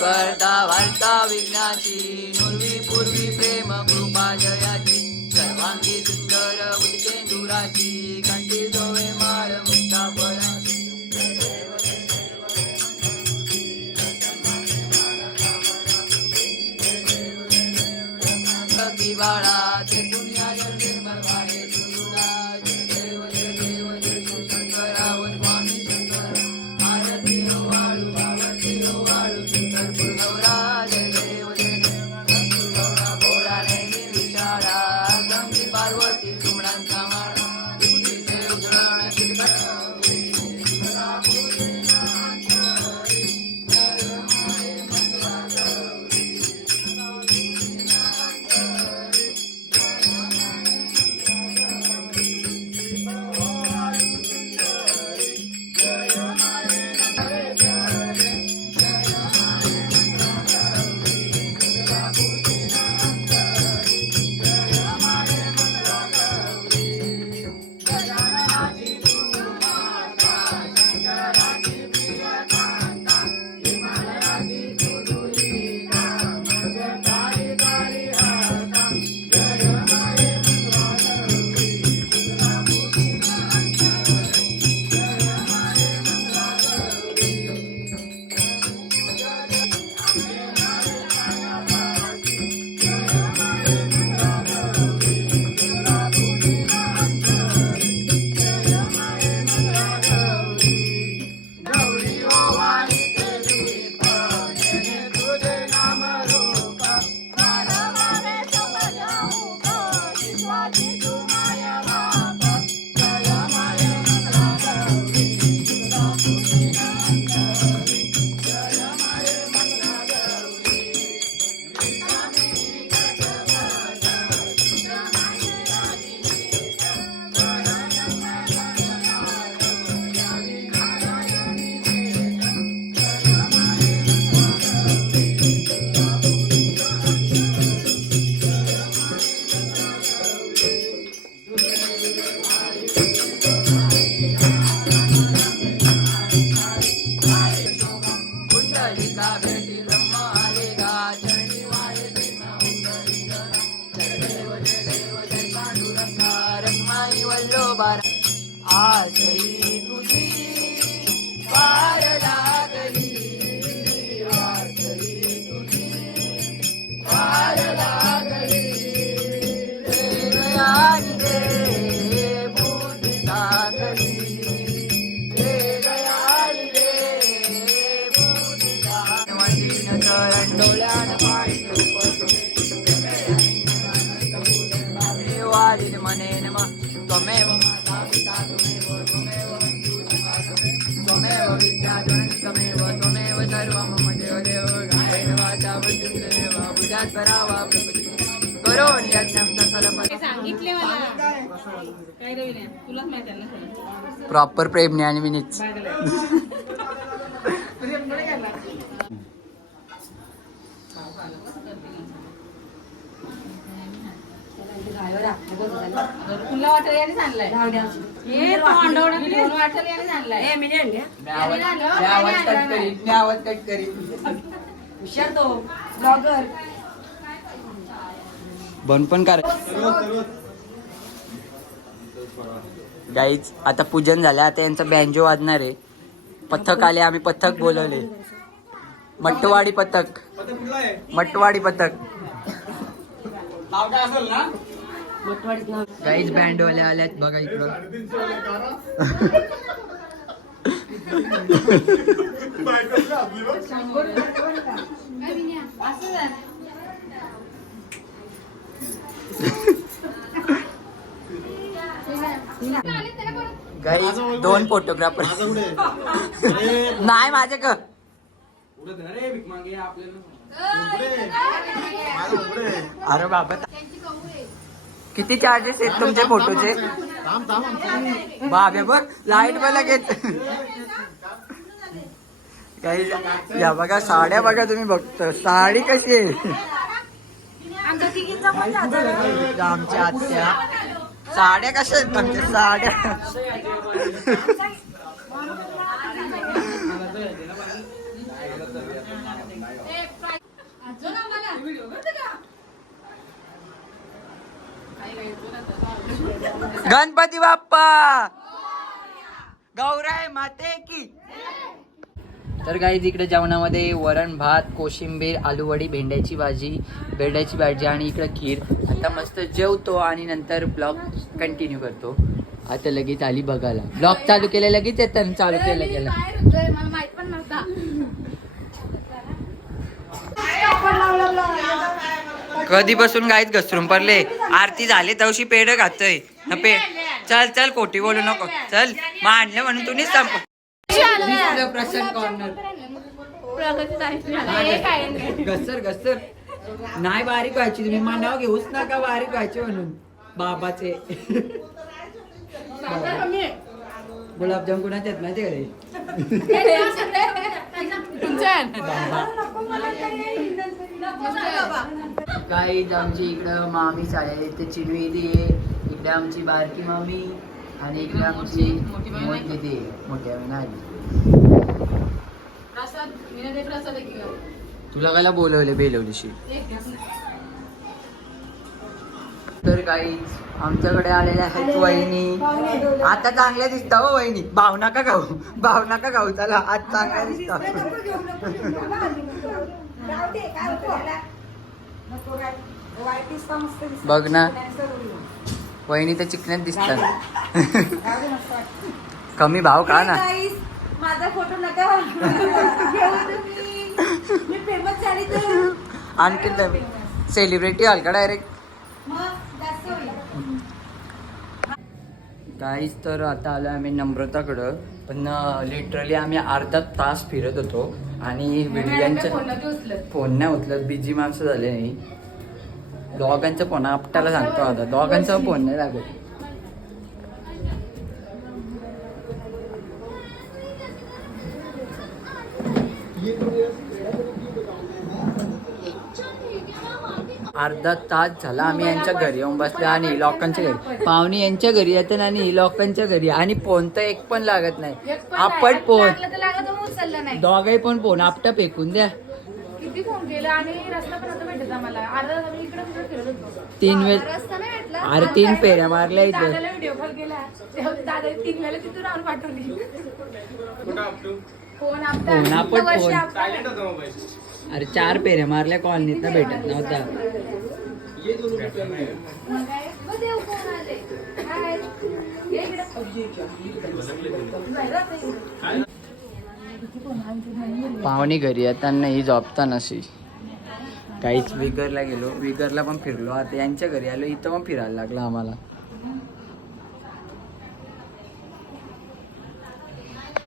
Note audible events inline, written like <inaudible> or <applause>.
करता वार्ता विघ्नाची नुर्वी पूर्वी प्रेम कृपा जयाची सर्वांगी सुंदर उदिते दुराची कंठी डोळे माळ मुक्ता फळाची. की बाळा आसरी तुझी वार लागली आसरी तुझी वार लागली रे गयानी रे बुद्धी टाकली रे गयानी रे बुद्धी टाकली चरण डोळ्यानं पाणी वाढील मने नम त्वमेव यज्ञं सकलपदं सांगितले मला. काय रवी तुलाच माहिती आहे ना प्रॉपर प्रेमने आणि मिनिट तुला वाटेल याने. करीन करीन हुशार तो ब्लॉगर. बंद पण कर. गाईच आता पूजन झालं आता यांचं बँजो वाजणार आहे. पथक आले आम्ही पथक बोलवले. मट्टवाडी पथक. मट्टवाडी पथक. गाईच बँडवाले आल्यात बघा इकडं. <laughs> <laughs> दोन फोटोग्राफर <laughs> नाही माझे क अरे बाबा. किती चार्जेस आहेत तुमचे फोटोचे बाबे बघ लाइट बघ लगेच काही या बघा साड्या बघा तुम्ही बघतो. साडी कशी आहे? आमच्या आत्या. साड्या कशा आहेत आमच्या? साड्या. गणपती बाप्पा. गौराय माते की. तर काही इकडे जेवणामध्ये वरण भात कोशिंबीर आलूवडी भेंड्याची भाजी भेंड्याची भाजी आणि इकडे खीर. आता मस्त जेवतो आणि नंतर ब्लॉग कंटिन्यू करतो. आता लगेच आली बघायला. ब्लॉग चालू केलं लगेच येतं चालू केलं केलं मला माहीत पण नव्हता. कधीपासून गाईत घसरून पडले? आरती झाली तवशी पेड पे चल चल खोटी बोलू नको. चल मग आणलं म्हणून तुम्हीच संप दिसलं प्रसन्न कॉर्नर घसर घसर. नाही बारीक व्हायची तुम्ही मांडाव घेऊच नका बारीक व्हायचे म्हणून. बाबाचे. गुलाबजाम कुणाचे आहेत माहिती का रे? काही आमची इकडं मामी चालेल ते चिडवी दी इकडे आमची बारकी मामी. आणि इकडे आमची मोठी नाही? मोठी तुला कायला बोलवले बेलवलीशी? तर काही आमच्याकडे आलेल्या आहेत वहिनी. आता चांगल्या दिसता हो वहिनी. भाव नका खाऊ भाव नका खाऊ चला आज चांगल्या दिसता. बघ ना. वहिनी तर चिकण्यात दिसतात. <laughs> कमी भाव का ना? माझा फोटो नका घेऊ तुम्ही मी फेमस झाली तर आणखी सेलिब्रिटी हल का डायरेक्ट काहीच तर आता आलो आम्ही नम्रताकडं. पण लिटरली आम्ही अर्धा तास फिरत होतो आणि व्हिडिओच्या फोन नाही उचलत. बिझी माणसं झाले नाही. दोघांचा फोन आपटाला सांगतो आता. दोघांचा फोन नाही लागत. अर्धा तास झाला आम्ही यांच्या घरी येऊन बसलो आणि लोकांच्या घरी. पाहुणे यांच्या घरी येतात आणि लोकांच्या घरी. आणि फोन तर एक पण लागत नाही. आपट फोन. दोघही पण फोन. आपटा फेकून द्या. किती फोन केला आणि रस्ता पण आता भेटत आम्हाला. अर्धा आम्ही इकडे तिकडे फिरत होतो. तीन वेळ रस्ता नाही भेटला. अरे तीन फेऱ्या मारल्या इथे. दादाला व्हिडिओ कॉल केला. तेव्हा दादा तीन वेळेला तिथून राहून पाठवली. फोन आपटा फोन. अरे चार फेऱ्या मारल्या कॉलनीत भेटत नव्हता. देव आले. ये इकडं. जाहिरात आहे. पाहुणे घरी येताना ही झोपता नशी काहीच विगरला गेलो विगरला पण फिरलो. आता यांच्या घरी आलो इथं पण फिरायला लागलं आम्हाला.